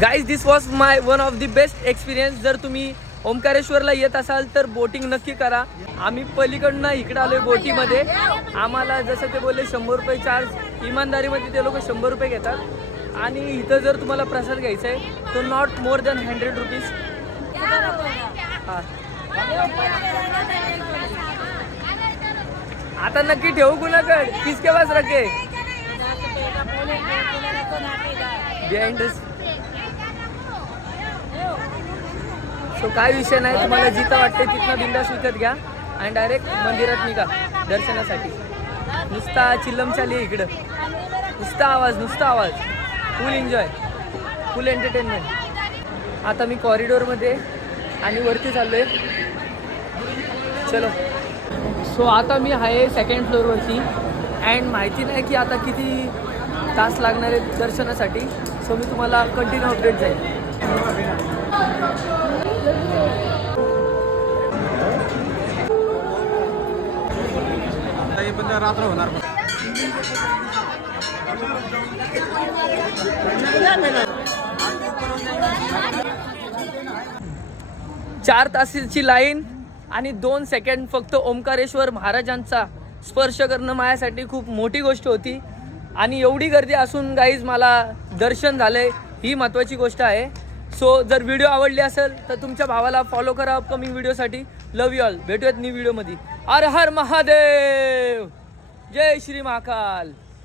Guys this was my one of the best experience. जर तुम्ही ओंकारेश्वरला येत असाल तर बोटिंग नक्की करा. आम्ही पलीकडनं इकडे आलोय बोटीमध्ये. आम्हाला जसं ते बोलले 100 रुपये चार्ज. इमानदारीमध्ये ते लोक 100 रुपये घेतात. आणि इथं जर तुम्हाला प्रसाद घ्यायचा आहे तो नॉट मोर दॅन 100 रुपीज. हां आता नक्की ठेवू कुणाकडे किसके पास रखे बिहाइंड. सो काय विषय नाही, तुम्हाला जिथं वाटते तिथनं बिंदास विकत घ्या आणि डायरेक्ट मंदिरात निघा दर्शनासाठी. नुसता चिल्लम चाली आहे इकडं, नुसता आवाज, फुल एन्जॉय, फुल एंटरटेनमेंट. आता मी कॉरिडोरमध्ये आणि वरती चाललो आहे. चलो. सो आता मी आहे 2nd फ्लोअरवरती अँड माहिती नाही की आता किती तास लागणार आहेत दर्शनासाठी. सो मी तुम्हाला कंटिन्यू अपडेट जाईल. रात्र होणार. 4 तासाची लाईन आणि 2 सेकंड फक्त ओंकारेश्वर महाराजांचा स्पर्श करणं माझ्यासाठी खूप मोठी गोष्ट होती. आणि एवढी गर्दी असून गाईज मला दर्शन झालंय, ही महत्त्वाची गोष्ट आहे. सो जर व्हिडिओ आवडली असेल तर तुमच्या भावाला फॉलो करा अपकमिंग व्हिडिओसाठी. Love you all. भेटूयात न्यू व्हिडिओमध्ये. हर हर महादेव. जय श्री महाकाल.